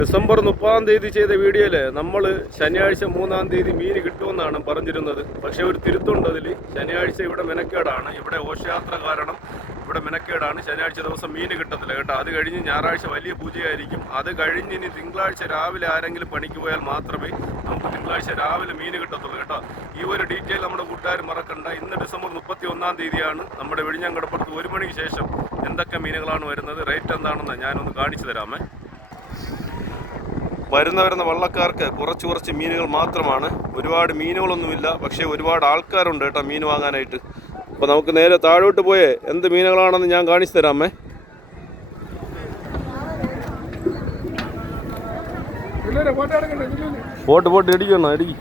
December 30-ാം തീയതി ചെയ്ത വീഡിയോയിൽ നമ്മൾ ശനിയാഴ്ച 3-ാം തീയതി മീൻ കിട്ടുമെന്നാണ് പറഞ്ഞിരുന്നത്. പക്ഷേ ഒരു തിരുത്തുണ്ട് അതിൽ. ശനിയാഴ്ച ഇവിടെ മെനക്കേടാണ്, ഇവിടെ ഘോഷയാത്ര കാരണം ഇവിടെ മെനക്കേടാണ്. ശനിയാഴ്ച ദിവസം മീൻ കിട്ടത്തില്ല കേട്ടോ. അത് കഴിഞ്ഞ് ഞായറാഴ്ച വലിയ പൂജയായിരിക്കും. അത് കഴിഞ്ഞ് ഇനി തിങ്കളാഴ്ച രാവിലെ ആരെങ്കിലും പണിക്ക് പോയാൽ മാത്രമേ നമുക്ക് തിങ്കളാഴ്ച രാവിലെ മീൻ കിട്ടത്തുള്ളൂ കേട്ടോ. ഈ ഒരു ഡീറ്റെയിൽ നമ്മുടെ കൂട്ടുകാർ മറക്കണ്ട. ഇന്ന് ഡിസംബർ 31-ാം തീയതിയാണ്. നമ്മുടെ വിഴിഞ്ഞാങ്കടപ്പുറത്ത് 1 മണിക്ക് ശേഷം എന്തൊക്കെ മീനുകളാണ് വരുന്നത്, റേറ്റ് എന്താണെന്ന് ഞാനൊന്ന് കാണിച്ചു തരാമേ. വരുന്ന വള്ളക്കാർക്ക് കുറച്ച് മീനുകൾ മാത്രമാണ്. ഒരുപാട് മീനുകളൊന്നുമില്ല, പക്ഷേ ഒരുപാട് ആൾക്കാരുണ്ട് കേട്ടോ മീൻ വാങ്ങാനായിട്ട്. അപ്പോൾ നമുക്ക് നേരെ താഴോട്ട് പോയേ എന്ത് മീനുകളാണെന്ന് ഞാൻ കാണിച്ചു തരാമേ. പോട്ട് ഇടിക്കണം, ഇടിക്കും.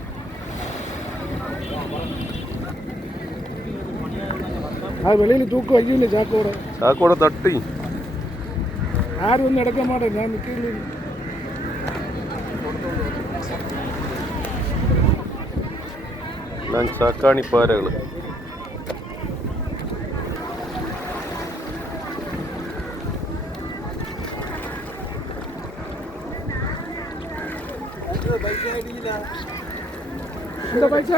വെളിയിൽ തൂക്ക് വയ്യൂല്ലേ ചാക്കോടെ തട്ടി ആരും ഒന്നും എടുക്കാൻ മാട്ടെ. ഞാൻ നിൽക്കില്ല. എല്ലാം ചാക്കാണിപ്പാരകൾ. എന്താ പൈസ?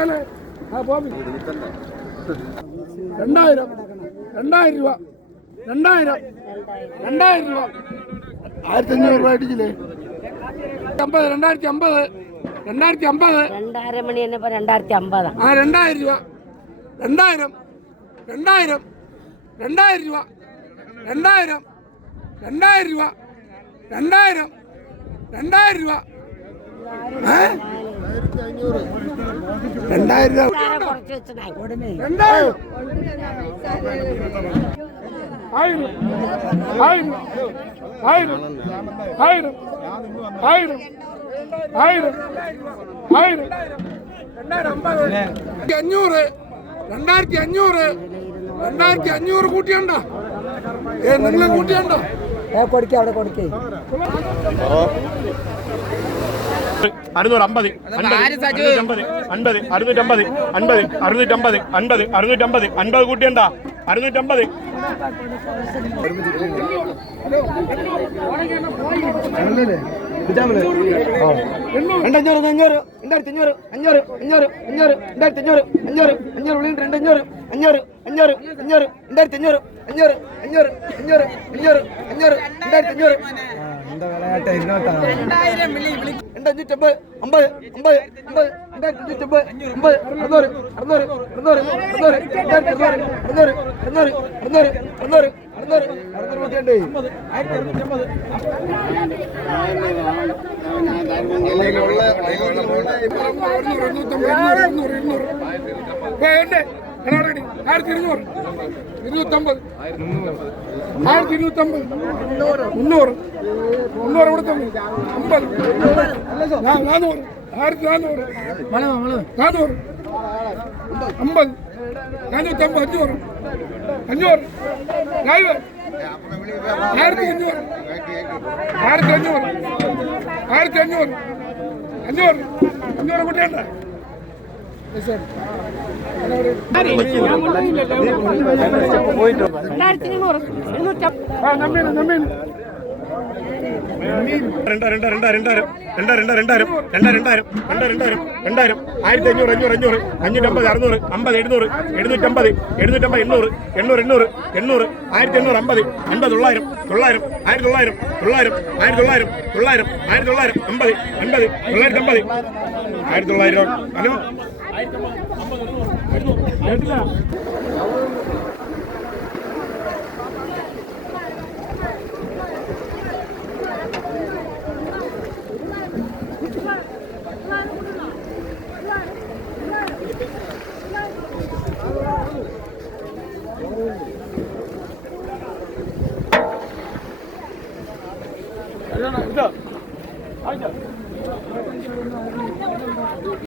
2000 രൂപ 2000 രൂപ 1500 രൂപ അടിക്കില്ലേ? 2050 2.5 മണി തന്നെ 2050. 2000 രൂപ 2000 രൂപ 2000 രൂപ 2000 രൂപ 2000 രൂപ 2000 രൂപ. $2500 കൂട്ടിയുണ്ടോ? നിങ്ങളെ കൂട്ടിയുണ്ടോ? കൊടുക്കേ അവിടെ കൊടുക്കേ. 650 കൂട്ടിയണ്ട. 650 കൂട്ടിയണ്ട.